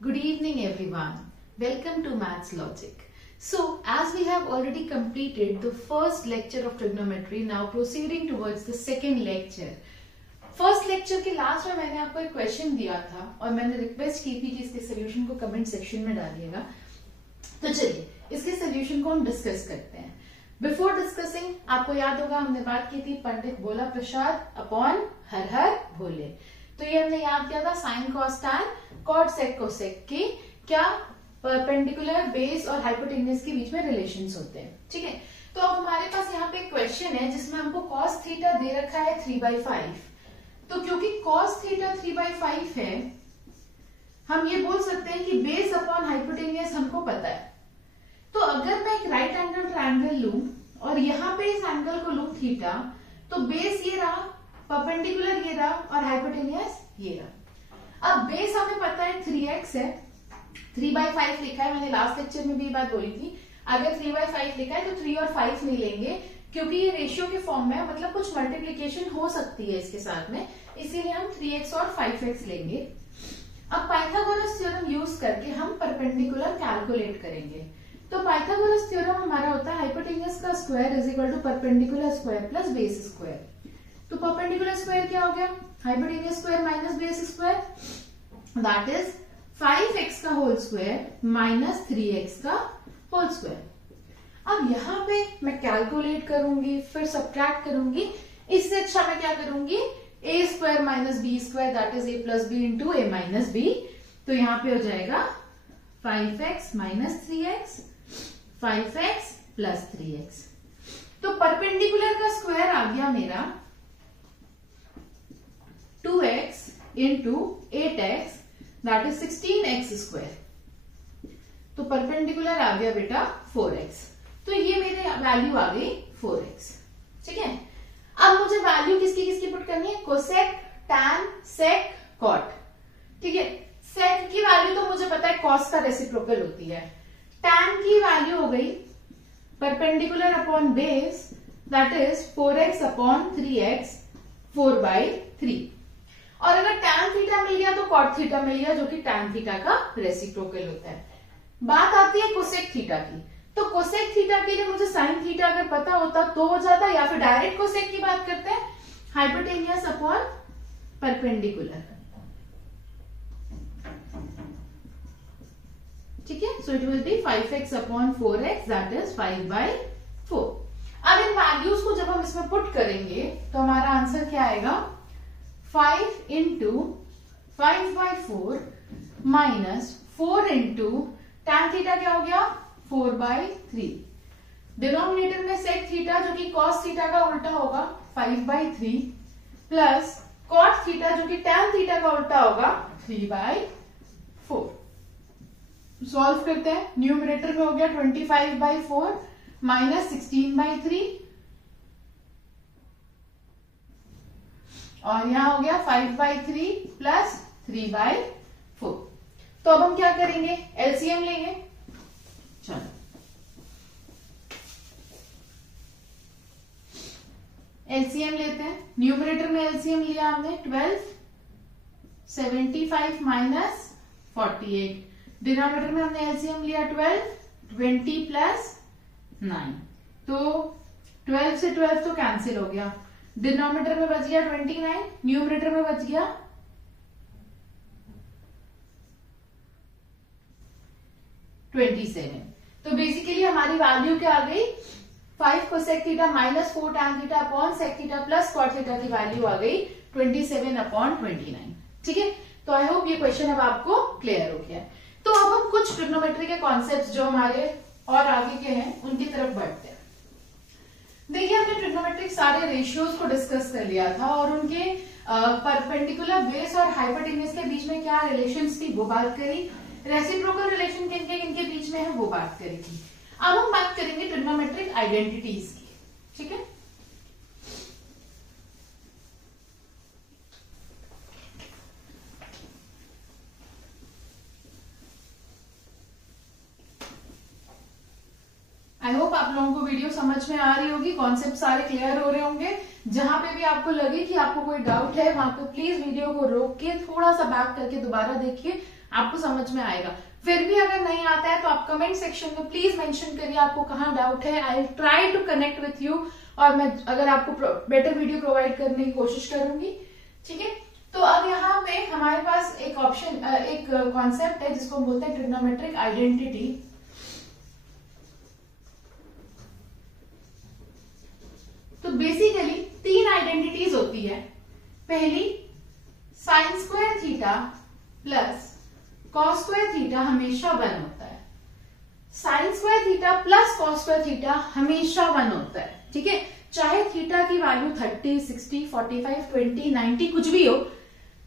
Good evening everyone. Welcome to Maths Logic. So as we have already completed the first lecture of trigonometry, now proceeding towards the second lecture. First lecture के last में मैंने आपको एक question दिया था और मैंने request की थी कि इसके सोल्यूशन को कमेंट सेक्शन में डालिएगा। तो चलिए इसके सोल्यूशन को हम डिस्कस करते हैं। बिफोर डिस्कसिंग आपको याद होगा हमने बात की थी पंडित भोला प्रसाद अपॉन हर हर भोले। तो ये हमने याद किया था sine cos tan cot sec cosec की क्या परपेंडिकुलर बेस और हाइपोटेन्यूज के बीच में रिलेशंस होते हैं। ठीक है, तो अब हमारे पास यहाँ पे क्वेश्चन है जिसमें हमको कॉस थीटा दे रखा है 3/5। तो क्योंकि cos थीटा 3/5 है, हम ये बोल सकते हैं कि बेस अपॉन हाइपोटेन्यूज हमको पता है। तो अगर मैं एक राइट एंगल ट्रायंगल लूं और यहाँ पे इस एंगल को लूं थीटा, तो बेस ये रहा, परपेंडिकुलर ये रहा और हाइपोटेन्यूज ये रहा। अब बेस हमें पता है 3x है, 3/5 लिखा है, मैंने लास्ट लेक्चर में भी ये बात बोली थी। अगर 3/5 लिखा है तो 3 और 5 नहीं लेंगे क्योंकि ये रेशियो के फॉर्म में है, मतलब कुछ मल्टीप्लीकेशन हो सकती है इसके साथ में, इसीलिए हम 3x और 5x लेंगे। अब पाइथागोरस थ्योरम यूज करके हम परपेंडिकुलर कैलकुलेट करेंगे। तो पाइथागोरस थ्योरम हमारा होता है हाइपोटेन्यूज का square is equal to perpendicular square plus base square. तो परपेंडिकुलर स्क्वायर क्या हो गया, hypotenuse square minus base square, that is 5x का होल स्क्वायर माइनस 3x का होल स्क्वायर। अब यहाँ पे मैं कैलकुलेट करूंगी, फिर सब्ट्रैक्ट करूंगी, इससे अच्छा मैं क्या करूंगी, A square minus B square that is A plus B into A minus B. तो यहाँ पे हो जाएगा 5x minus 3x, 5x plus 3x। तो परपेंडिकुलर का स्क्वायर आ गया मेरा 2x into 8x that is 16x square. तो परपेंडिकुलर आ गया बेटा 4x। तो ये मेरे वैल्यू आ गई 4x। ठीक है, अब मुझे वैल्यू किसकी किसकी पुट करनी है, कोसेक टैन सेक कॉट। ठीक है, सेक की वैल्यू तो मुझे पता है कॉस का रेसिप्रोकल होती है। टैन की वैल्यू हो गई perpendicular upon base that is 4x upon 3x 4/3। और अगर टैन थीटा मिल गया तो कॉट थीटा मिल गया जो कि टैन थीटा का रेसिप्रोकल होता है। बात आती है कोसेक थीटा की। तो कोसेक थीटा के लिए मुझे साइन थीटा अगर पता होता तो हो जाता, या फिर डायरेक्ट कोसेक की बात करते हैं हाइपोटेन्यूज अपॉन परपेंडिकुलर। ठीक है, so it will be 5x upon 4x that is 5/4। अब इन वैल्यूज को जब हम इसमें पुट करेंगे तो हमारा आंसर क्या आएगा, 5 into 5/4 minus 4 into tan theta क्या हो गया 4/3। डिनोमिनेटर में सेक थीटा जो कि कॉस थीटा का उल्टा होगा 5/3 प्लस कॉट थीटा जो कि टैन थीटा का उल्टा होगा 3/4। सॉल्व करते हैं। न्यूमरेटर में हो गया 25/4 माइनस 16/3 और यहां हो गया 5/3 प्लस 3/4। तो अब हम क्या करेंगे, एलसीएम लेंगे। चलो एलसीएम लेते हैं। न्यूमरेटर में एलसीएम लिया हमने 12, 75 माइनस 48। डिनोमिनेटर में हमने एलसीएम लिया 12, 20 प्लस 9। तो 12 से 12 तो कैंसिल हो गया। डिनोमिनेटर में बच गया 29, न्यूमरेटर में बच गया 27। तो बेसिकली हमारी वैल्यू क्या आ गई, 5 cosec theta minus 4 tan theta upon sec theta plus cot theta की वैल्यू आ गई 27/29। ठीक है, तो आई होप ये क्वेश्चन अब आपको क्लियर हो गया। तो अब हम कुछ ट्रिग्नोमेट्री के कॉन्सेप्ट्स जो हमारे और आगे के हैं उनकी तरफ बढ़ते हैं। देखिए हमने ट्रिग्नोमेट्रिक सारे रेशियोज को डिस्कस कर लिया था और उनके परपेंडिकुलर बेस और हाइपोटेन्यूज के बीच में क्या रिलेशंस थी वो बात करी। रेसिप्रोकल रिलेशन किनके बीच में है वो बात करी थी। अब हम बात करेंगे ट्रिग्नोमेट्रिक आइडेंटिटीज की। ठीक है, आई होप आप लोगों को वीडियो समझ में आ रही होगी, कॉन्सेप्ट सारे क्लियर हो रहे होंगे। जहां पे भी आपको लगे कि आपको कोई डाउट है वहां पे प्लीज वीडियो को रोक के थोड़ा सा बैक करके दोबारा देखिए, आपको समझ में आएगा। फिर भी अगर नहीं आता है तो आप कमेंट सेक्शन में प्लीज मेंशन करिए आपको कहाँ डाउट है। I try to connect with you और मैं अगर आपको बेटर वीडियो प्रोवाइड करने की कोशिश करूंगी। ठीक है, तो अब यहाँ पे हमारे पास एक ऑप्शन एक कॉन्सेप्ट है जिसको हम बोलते हैं ट्रिग्नोमेट्रिक आइडेंटिटी। तो बेसिकली 3 आइडेंटिटीज होती है। पहली sine square theta plus cos square theta हमेशा 1 होता है। Sine square theta plus cos square theta हमेशा 1 होता है। ठीक है, चाहे थीटा की वैल्यू 30, 60, 45, 20, 90 कुछ भी हो,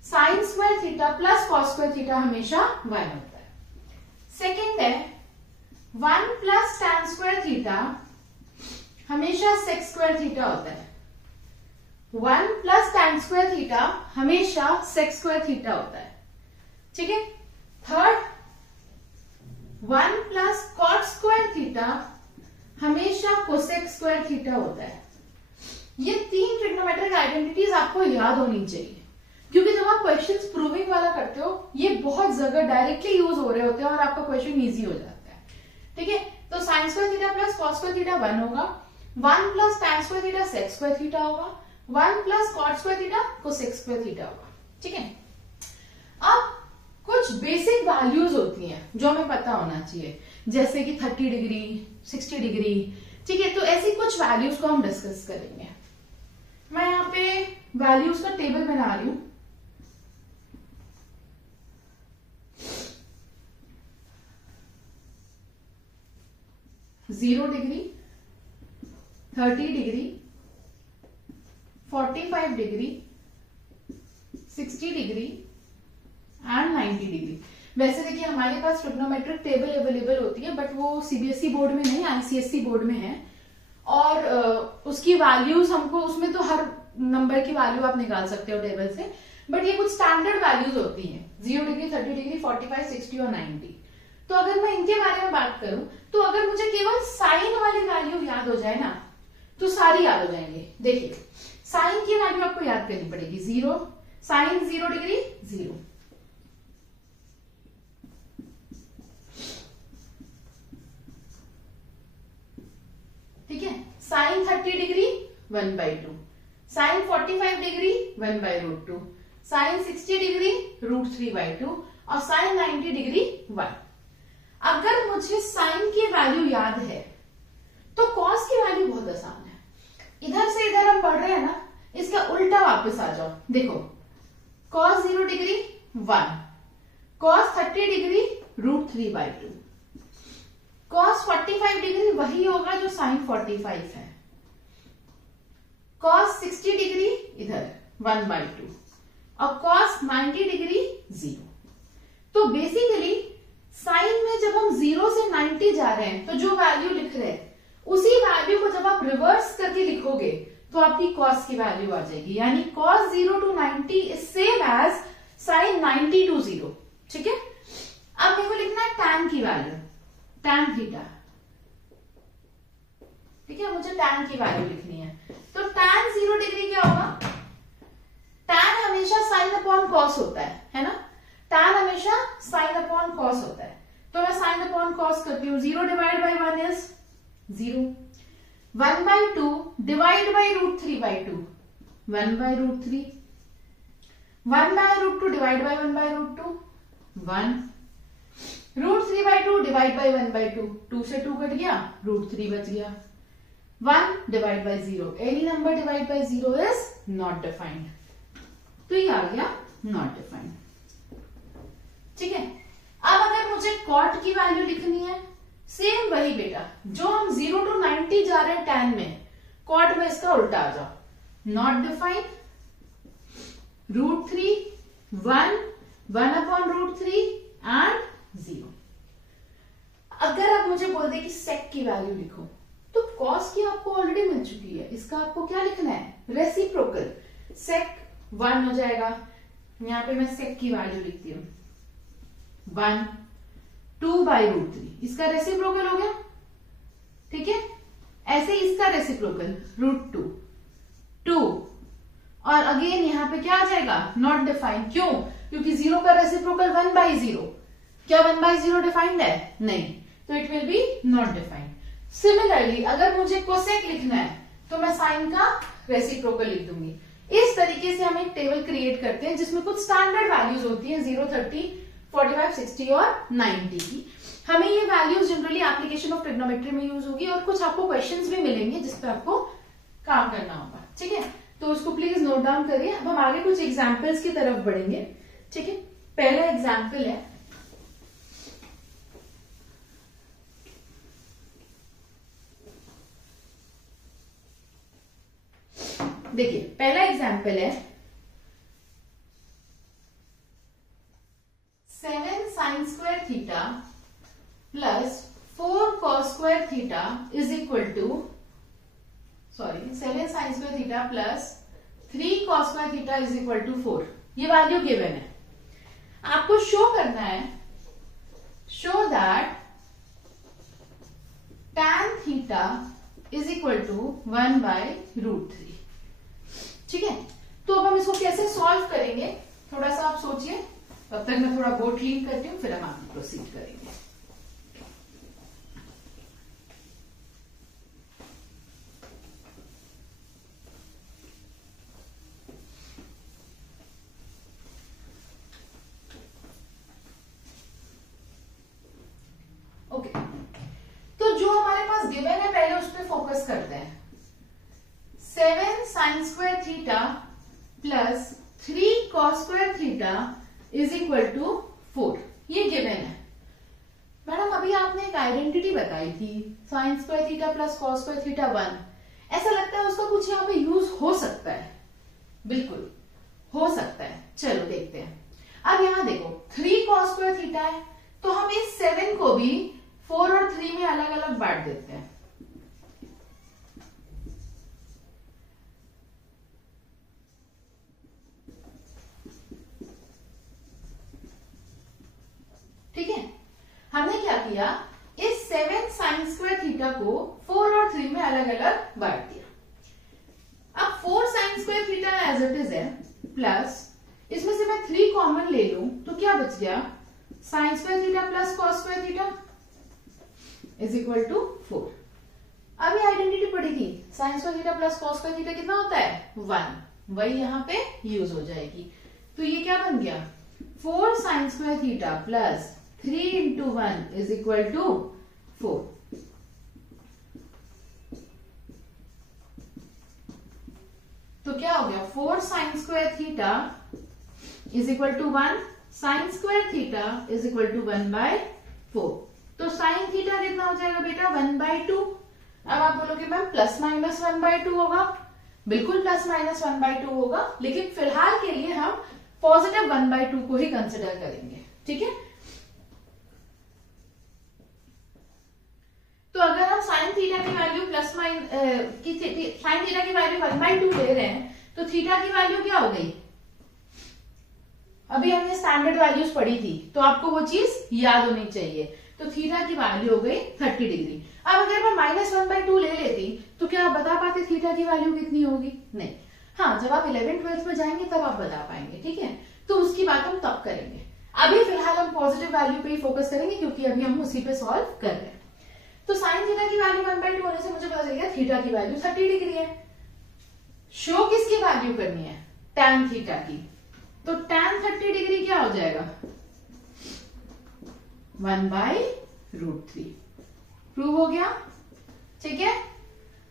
sine square theta plus cos square theta हमेशा 1 होता है। सेकेंड है 1 प्लस tan स्क्वायर थीटा हमेशा sec स्क्वायर थीटा होता है। 1 प्लस tan स्क्वायर थीटा हमेशा sec स्क्वायर थीटा होता है। ठीक है, third 1 plus cot square theta हमेशा cosec स्क्वायर थीटा होता है। ये 3 ट्रिग्नोमेट्रिक आइडेंटिटीज आपको याद होनी चाहिए, क्योंकि जब आप क्वेश्चंस प्रूविंग वाला करते हो ये बहुत जगह डायरेक्टली यूज हो रहे होते हैं और आपका क्वेश्चन इजी हो जाता है। ठीक है, तो sine square theta plus cos square theta 1 होगा, 1 plus tan square theta sec square theta होगा, 1 plus cot square theta cosec square theta होगा। ठीक है, अब कुछ बेसिक वैल्यूज होती हैं जो हमें पता होना चाहिए, जैसे कि 30 डिग्री, 60 डिग्री। ठीक है, तो ऐसी कुछ वैल्यूज को हम डिस्कस करेंगे। मैं यहाँ पे वैल्यूज का टेबल बना रही हूं। Zero degree, 30 degree, 45 degree, 60 degree and 90 degree. वैसे देखिए हमारे पास ट्रिग्नोमेट्रिक टेबल अवेलेबल होती है, बट वो सीबीएसई बोर्ड में नहीं, आईसीएसई बोर्ड में है। और उसकी वैल्यूज हमको, उसमें तो हर नंबर की वैल्यू आप निकाल सकते हो टेबल से, बट ये कुछ स्टैंडर्ड वैल्यूज होती हैं, 0 डिग्री, 30 डिग्री, 45, 60 और 90। तो अगर मैं इनके बारे में बात करूं तो अगर मुझे केवल साइन वाली वैल्यू याद हो जाए ना तो सारी याद हो जाएंगे। देखिए साइन की वैल्यू आपको याद करनी पड़ेगी, 0, साइन 0 डिग्री 0, ठीक है, sine 30 degree 1/2, sine 45 degree 1/√2, sine 60 degree √3/2 और साइन 90 डिग्री 1। अगर मुझे साइन की वैल्यू याद है तो कॉस की वैल्यू बहुत आसान है। इधर से इधर हम पढ़ रहे हैं ना, इसका उल्टा वापस आ जाओ। देखो cos 0 degree 1, cos 30 degree √3/2, cos 45 degree वही होगा जो साइन 45 है, कॉस 60 डिग्री इधर 1/2 और कॉस 90 डिग्री 0। तो बेसिकली साइन में जब हम 0 से 90 जा रहे हैं तो जो वैल्यू लिख रहे हैं उसी वैल्यू को जब आप रिवर्स करके लिखोगे तो आपकी कॉस की वैल्यू आ जाएगी, यानी cos 0 to 90 is same as sin 90 to 0। ठीक है, अब मेरे को लिखना है tan की वैल्यू, tan थीटा। ठीक है, मुझे tan की वैल्यू लिखनी है। तो tan 0 डिग्री क्या होगा, tan हमेशा sin अपॉन cos होता है ना, tan हमेशा sin अपॉन cos होता है। तो मैं sin अपॉन cos करती हूँ, 0 divide by 1 is 0, 1/2 divide by √3/2 1/√3, 1/√2 divide by 1/√2 1, √3/2 divide by 1/2, 2 से 2 कट गया, √3 बच गया, 1 divide by 0, any number divide by 0 is not defined. तो ये आ गया नॉट डिफाइंड। ठीक है, अब अगर मुझे कॉट की वैल्यू लिखनी है, सेम वही बेटा, जो हम 0 to 90 जा रहे हैं tan में, कॉट में इसका उल्टा आ जाओ, नॉट डिफाइंड, √3, 1, 1/√3 एंड 0। अगर आप मुझे बोल दे कि सेक की वैल्यू लिखो, तो कॉस की आपको ऑलरेडी मिल चुकी है, इसका आपको क्या लिखना है, रेसिप्रोकल, सेक 1 हो जाएगा। यहां पे मैं सेक की वैल्यू लिखती हूं 1, 2/√3, इसका रेसिप्रोकल हो गया। ठीक है, ऐसे इसका रेसिप्रोकल √2, 2 और अगेन यहां पे क्या आ जाएगा, नॉट डिफाइंड। क्यों, क्योंकि 0 का रेसिप्रोकल 1/0। क्या 1/0 डिफाइंड है? नहीं, तो it will be not defined. Similarly अगर मुझे कोसेक लिखना है तो मैं साइन का रेसिप्रोकल लिख दूंगी। इस तरीके से हम एक टेबल क्रिएट करते हैं जिसमें कुछ स्टैंडर्ड वैल्यूज होती हैं 0, 30, 45, 60 और 90 की। हमें ये values generally application of trigonometry में यूज होगी और कुछ आपको क्वेश्चंस भी मिलेंगे जिस पे आपको काम करना होगा। ठीक है, तो उसको प्लीज नोट डाउन करिए। अब हम आगे कुछ एग्जाम्पल्स की तरफ बढ़ेंगे। ठीक है, पहला एग्जाम्पल है, देखिए पहला एग्जाम्पल है 7 sin square theta plus 4 cos square theta is equal to 7 sin square theta plus 3 cos square theta is equal to 4। ये वैल्यू गिवन है, आपको शो करना है, show that tan theta is equal to 1/√3। ठीक है, तो अब हम इसको कैसे सॉल्व करेंगे थोड़ा सा आप सोचिए, तब तक मैं थोड़ा बोर्ड क्लीन करती हूँ, फिर हम आगे प्रोसीड करेंगे। ओके, तो जो हमारे पास गिवन है पहले उस पर फोकस करते हैं। 7 sin square theta plus 3 cos square theta is equal to 4। ये गिवन है। मैडम अभी आपने एक आइडेंटिटी बताई थी sin square theta plus cos square theta 1। ऐसा लगता है उसका कुछ यहाँ पे यूज हो सकता है, बिल्कुल हो सकता है। चलो देखते हैं। अब यहाँ देखो 3 cos square theta है, तो हम इस 7 को भी 4 और 3 में अलग अलग बांट देते हैं। ठीक है, हमने क्या किया, इस 7 sin square theta को 4 और 3 में अलग अलग बांट दिया। अब 4 sin square theta as it is है, प्लस इसमें से मैं 3 कॉमन ले लूं तो क्या बच गया, sin square theta plus cos square theta is equal to 4। अभी आइडेंटिटी पड़ी थी, sin square theta plus cos square theta कितना होता है, 1, वही यहां पे यूज हो जाएगी। तो ये क्या बन गया, 4 sin square theta plus 3 into 1 is equal to 4। तो क्या हो गया, 4 sin square theta is equal to 1, sin square theta is equal to 1/4। तो sin थीटा कितना हो जाएगा बेटा, 1/2। अब आप बोलोगे मैम प्लस माइनस 1/2 होगा, बिल्कुल प्लस माइनस 1/2 होगा, लेकिन फिलहाल के लिए हम पॉजिटिव 1/2 को ही कंसिडर करेंगे। ठीक है, तो अगर हम साइन थीटा की वैल्यू प्लस साइन थीटा की वैल्यू 1/2 ले रहे हैं तो थीटा की वैल्यू क्या हो गई, अभी हमने स्टैंडर्ड वैल्यूज पढ़ी थी तो आपको वो चीज याद होनी चाहिए। तो थीटा की वैल्यू हो गई 30 डिग्री। अब अगर मैं -1/2 ले लेती तो क्या आप बता पाते थीटा की वैल्यू कितनी होगी, नहीं। हाँ, जब आप 11th-12th में जाएंगे तब आप बता पाएंगे। ठीक है, तो उसकी बात हम तब करेंगे। अभी फिलहाल हम पॉजिटिव वैल्यू पे ही फोकस करेंगे क्योंकि अभी हम उसी पे सॉल्व कर रहे हैं। तो साइन थीटा की वैल्यू 1/2 होने से मुझे पता चल गया थीटा की वैल्यू 30 डिग्री है। शो किसकी वैल्यू करनी है, tan थीटा की। तो tan 30 डिग्री क्या हो जाएगा, 1/√3। प्रूव हो गया। ठीक है,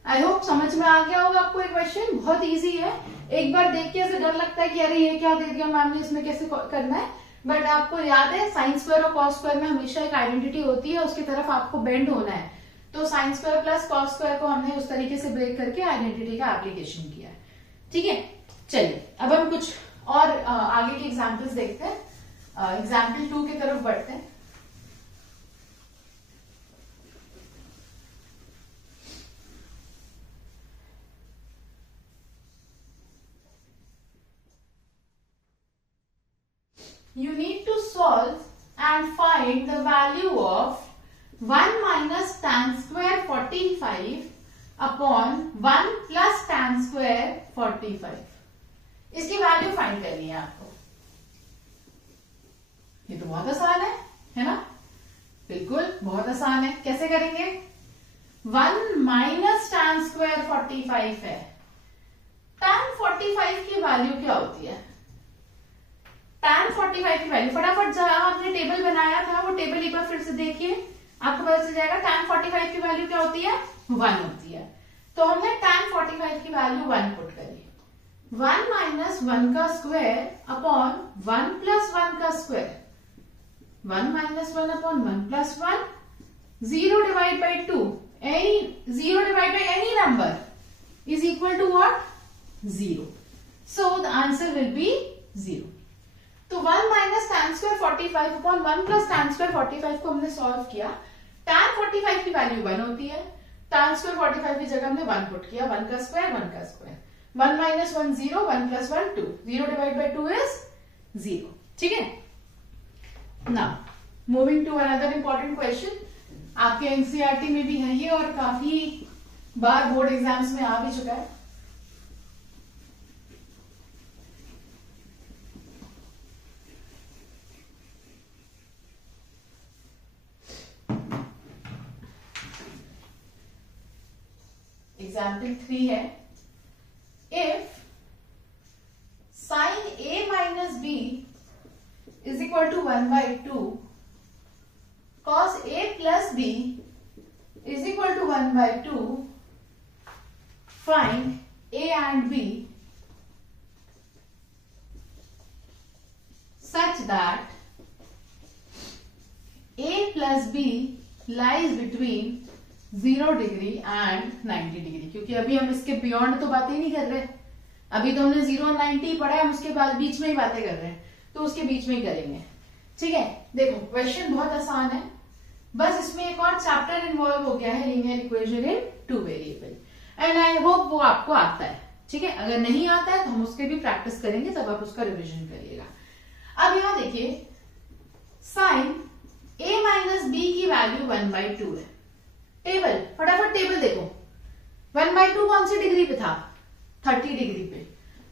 आई होप समझ में आ गया होगा आपको। एक क्वेश्चन बहुत इजी है, एक बार देख के ऐसे डर लगता है कि अरे ये क्या दे दिया मैम ने, इसमें कैसे करना है, बट आपको याद है साइन स्क्वायर और कॉस स्क्वायर में हमेशा एक आइडेंटिटी होती है, उसकी तरफ आपको बेंड होना है। तो sine square plus cos square को हमने उस तरीके से ब्रेक करके आइडेंटिटी का एप्लीकेशन किया है। ठीक है, चलिए अब हम कुछ और आगे के एग्जाम्पल्स देखते हैं। एग्जाम्पल 2 की तरफ बढ़ते हैं। You need to solve and find the value of 1 minus tan square 45 upon 1 plus tan square 45। इसकी वैल्यू फाइंड करनी है आपको। ये तो बहुत आसान है ना? बिल्कुल बहुत आसान है। कैसे करेंगे? 1 माइनस tan स्क्वायर 45 है। tan 45 की वैल्यू क्या होती है? tan 45 की वैल्यू फटाफट जहां आपने टेबल बनाया था वो टेबल एक बार फिर से देखिए, आपको पता चल जाएगा। tan 45 की वैल्यू क्या होती है? 1 होती है। तो हमने tan 45 की वैल्यू 1 पुट करी। 1 माइनस 1 का स्क्वायर अपॉन 1 प्लस 1 का square, 1 minus 1 upon 1 plus 1, 0 divide by 2, zero divided by any number is equal to what? 0. So the answer will be 0. तो 1 minus tan square 45 upon 1 plus tan square 45 को हमने solve किया। tan 45 की value 1 होती है। tan square 45 की जगह हमने 1 पुट किया। 1 का स्क्वायर 1 का square, 1 minus 1 0, 1 plus 1 2, 0 divided by 2 is 0. ठीक है? Now moving to another important question. आपके एनसीईआरटी में भी है ये और काफी बार बोर्ड एग्जाम्स में आ भी चुका है। एग्जाम्पल 3 है, if sine a minus b is equal to 1/2, cos a plus b is equal to 1/2, find a and b such that a plus b lies between 0 degree and 90 degree. क्योंकि अभी हम इसके beyond तो बातें ही नहीं कर रहे, अभी तो हमने 0 और 90 पढ़ा है, हम उसके बाद बीच में ही बातें कर रहे हैं, तो उसके बीच में ही करेंगे। ठीक है? देखो क्वेश्चन बहुत आसान है, बस इसमें एक और चैप्टर इन्वॉल्व हो गया है, linear equation in 2 variable, and I hope वो आपको आता है। ठीक है? अगर नहीं आता है तो हम उसके भी प्रैक्टिस करेंगे, तब आप उसका रिविजन करिएगा। अब यहां देखिए, साइन a माइनस b की वैल्यू 1/2 है। टेबल, फटाफट टेबल देखो, 1/2 कौन सी डिग्री पे था? 30 डिग्री पे।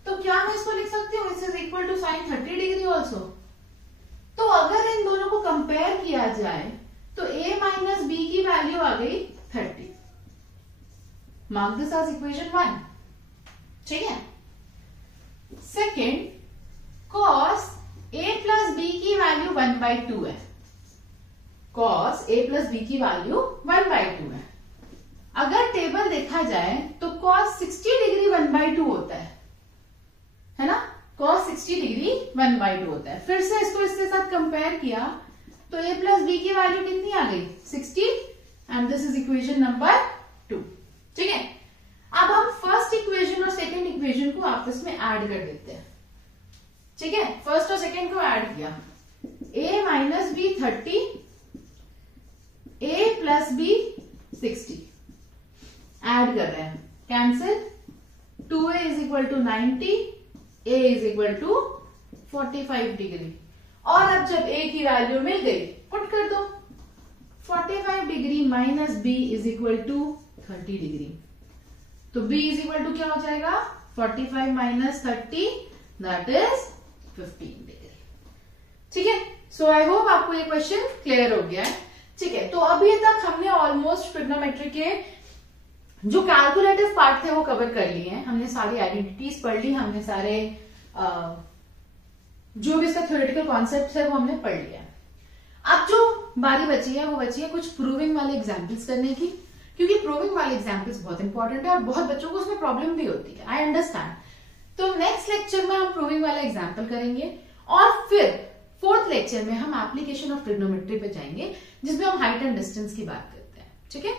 तो क्या मैं इसको लिख सकती हूँ, is equal to sine 30 degree also. तो अगर इन दोनों को कंपेयर किया जाए तो a माइनस b की वैल्यू आ गई 30। Mark this as equation 1। ठीक है? Second, cos a plus b की वैल्यू 1/2 है। cos a प्लस b की वैल्यू 1/2 है। अगर टेबल देखा जाए तो cos 60 डिग्री 1/2 होता है ना? cos 60 डिग्री 1/2 होता है। फिर से इसको इसके साथ कंपेयर किया तो a प्लस b की वैल्यू कितनी आ गई? 60, and this is equation number 2। ठीक है? अब हम फर्स्ट इक्वेशन और सेकंड इक्वेशन को आपस में ऐड कर देते हैं। ठीक है? फर्स्ट और सेकंड को ऐड किया, a minus b 30, a plus b 60, add कर रहे हैं, cancel, 2a is equal to 90, a is equal to 45 degree. और अब जब a की वैल्यू मिल गई, पुट कर दो, 45 degree minus b is equal to 30 degree. तो b इज इक्वल टू क्या हो जाएगा? 45 माइनस 30, दैट इज 15 डिग्री। ठीक है? सो आई होप आपको ये क्वेश्चन क्लियर हो गया है। ठीक है? तो अभी तक हमने ऑलमोस्ट ट्रिग्नोमेट्री के जो कैलकुलेटिव पार्ट थे वो कवर कर लिए हैं। हमने सारी आइडेंटिटीज पढ़ ली, हमने सारे जो भी इसका थ्योरेटिकल कॉन्सेप्ट है वो हमने पढ़ लिया। अब जो बारी बची है वो बची है कुछ प्रूविंग वाले एग्जाम्पल्स करने की, क्योंकि प्रूविंग वाले एग्जाम्पल्स बहुत इंपॉर्टेंट है और बहुत बच्चों को उसमें प्रॉब्लम भी होती है, आई अंडरस्टैंड। तो नेक्स्ट लेक्चर में हम प्रूविंग वाला एग्जाम्पल करेंगे और फिर फोर्थ लेक्चर में हम एप्लीकेशन ऑफ ट्रिग्नोमेट्री पे जाएंगे, जिसमें हम हाइट एंड डिस्टेंस की बात करते हैं। ठीक है?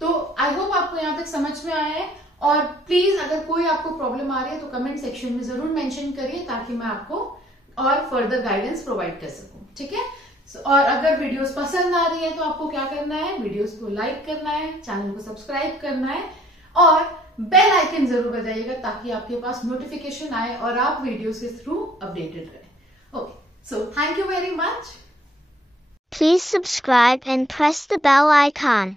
तो आई होप आपको यहां तक समझ में आया है, और प्लीज अगर कोई आपको प्रॉब्लम आ रही है तो कमेंट सेक्शन में जरूर मेंशन करिए, ताकि मैं आपको और फर्दर गाइडेंस प्रोवाइड कर सकूं। ठीक है? और अगर वीडियोस पसंद आ रही है तो आपको क्या करना है? वीडियोस को लाइक करना है, चैनल को सब्सक्राइब करना है और बेल आइकन जरूर बजाइएगा, ताकि आपके पास नोटिफिकेशन आए और आप वीडियोस के थ्रू अपडेटेड रहे। Okay, so thank you very much. Please subscribe and press the bell icon.